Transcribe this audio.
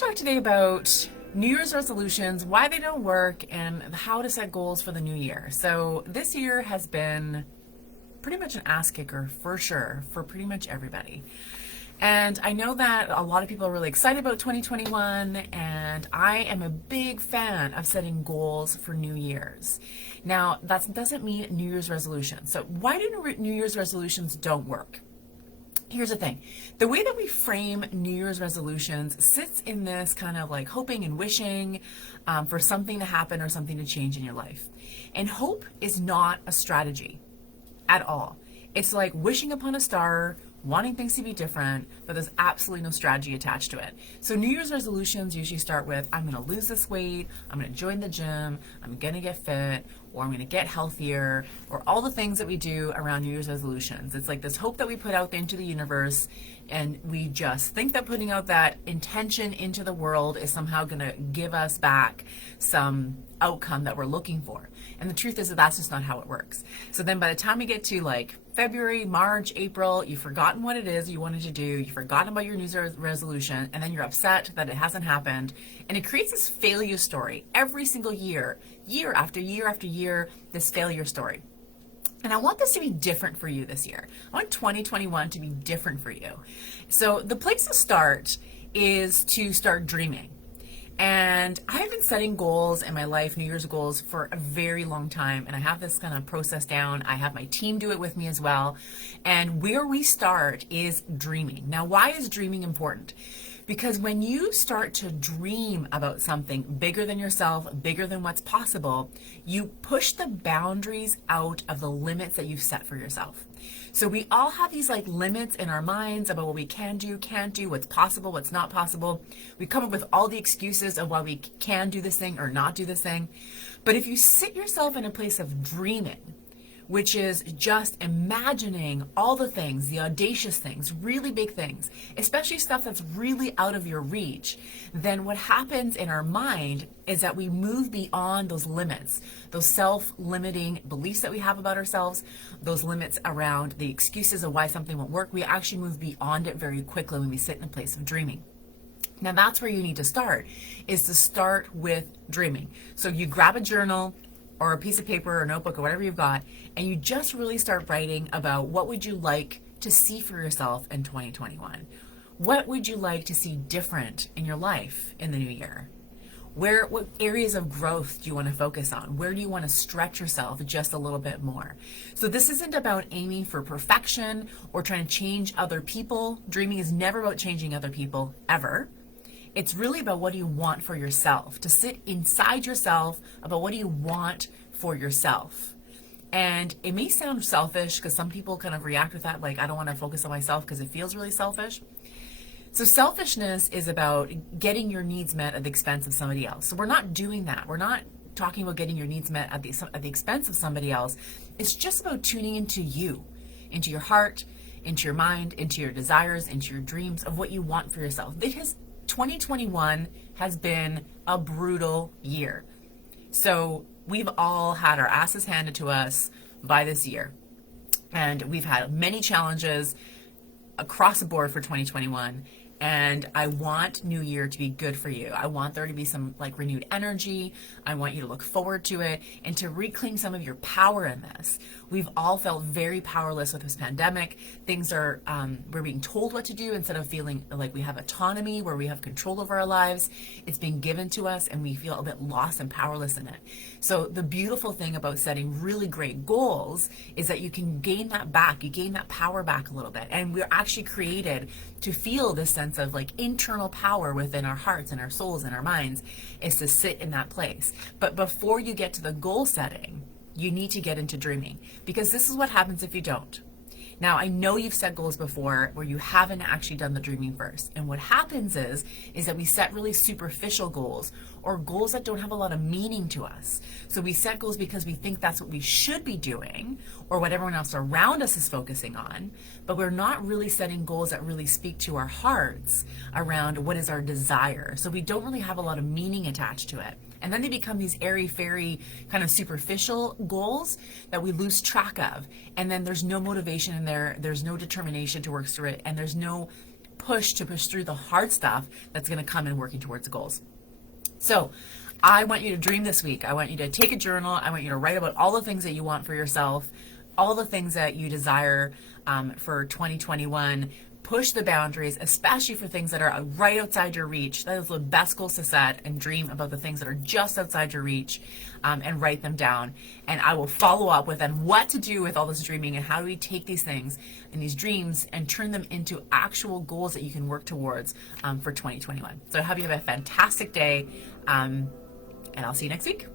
want to talk today about New Year's resolutions, why they don't work, and how to set goals for the new year. So this year has been pretty much an ass kicker for sure for pretty much everybody. And I know that a lot of people are really excited about 2021, and I am a big fan of setting goals for New Year's. Now, that doesn't mean New Year's resolutions. So why do New Year's resolutions don't work? Here's the thing. The way that we frame New Year's resolutions sits in this kind of like hoping and wishing for something to happen or something to change in your life. And hope is not a strategy at all. It's like wishing upon a star, wanting things to be different, but there's absolutely no strategy attached to it. So New Year's resolutions usually start with, I'm going to lose this weight, I'm going to join the gym, I'm going to get fit, or I'm going to get healthier, or all the things that we do around New Year's resolutions. It's like this hope that we put out into the universe, and we just think that putting out that intention into the world is somehow going to give us back some outcome that we're looking for. And the truth is that that's just not how it works. So then by the time we get to like February, March, April, you've forgotten what it is you wanted to do, you've forgotten about your New Year's resolution, and then you're upset that it hasn't happened. And it creates this failure story every single year, year after year after year, this failure story. And I want this to be different for you this year. I want 2021 to be different for you. So the place to start is to start dreaming. And I have been setting goals in my life, New Year's goals, for a very long time. And I have this kind of process down. I have my team do it with me as well. And where we start is dreaming. Now, why is dreaming important? Because when you start to dream about something bigger than yourself, bigger than what's possible, you push the boundaries out of the limits that you've set for yourself. So we all have these like limits in our minds about what we can do, can't do, what's possible, what's not possible. We come up with all the excuses of why we can do this thing or not do this thing. But if you sit yourself in a place of dreaming, which is just imagining all the things, the audacious things, really big things, especially stuff that's really out of your reach, then what happens in our mind is that we move beyond those limits, those self-limiting beliefs that we have about ourselves, those limits around the excuses of why something won't work. We actually move beyond it very quickly when we sit in a place of dreaming. Now that's where you need to start, is to start with dreaming. So you grab a journal, or a piece of paper or a notebook or whatever you've got, and you just really start writing about what would you like to see for yourself in 2021. What would you like to see different in your life in the new year? What areas of growth do you want to focus on? Where do you want to stretch yourself just a little bit more? So this isn't about aiming for perfection or trying to change other people. Dreaming is never about changing other people, ever. It's really about what do you want for yourself, to sit inside yourself about what do you want for yourself. And it may sound selfish because some people kind of react with that, like, I don't want to focus on myself because it feels really selfish. So selfishness is about getting your needs met at the expense of somebody else. So we're not doing that. We're not talking about getting your needs met at the expense of somebody else. It's just about tuning into you, into your heart, into your mind, into your desires, into your dreams of what you want for yourself. Because 2021 has been a brutal year. So we've all had our asses handed to us by this year. And we've had many challenges across the board for 2021. And I want New Year to be good for you. I want there to be some like renewed energy. I want you to look forward to it and to reclaim some of your power in this. We've all felt very powerless with this pandemic. Things are, we're being told what to do instead of feeling like we have autonomy, where we have control over our lives. It's being given to us and we feel a bit lost and powerless in it. So the beautiful thing about setting really great goals is that you can gain that back. You gain that power back a little bit. And we're actually created to feel this sense of like internal power within our hearts and our souls and our minds, is to sit in that place. But before you get to the goal setting, you need to get into dreaming, because this is what happens if you don't. Now, I know you've set goals before where you haven't actually done the dreaming first. And what happens is that we set really superficial goals, or goals that don't have a lot of meaning to us. So we set goals because we think that's what we should be doing, or what everyone else around us is focusing on, but we're not really setting goals that really speak to our hearts around what is our desire. So we don't really have a lot of meaning attached to it. And then they become these airy-fairy kind of superficial goals that we lose track of. And then there's no motivation in there, there's no determination to work through it, and there's no push to push through the hard stuff that's going to come in working towards the goals. So I want you to dream this week. I want you to take a journal. I want you to write about all the things that you want for yourself, all the things that you desire for 2021. Push the boundaries, especially for things that are right outside your reach. That is the best goals to set, and dream about the things that are just outside your reach, and write them down. And I will follow up with then what to do with all this dreaming, and how do we take these things and these dreams and turn them into actual goals that you can work towards for 2021. So I hope you have a fantastic day, and I'll see you next week.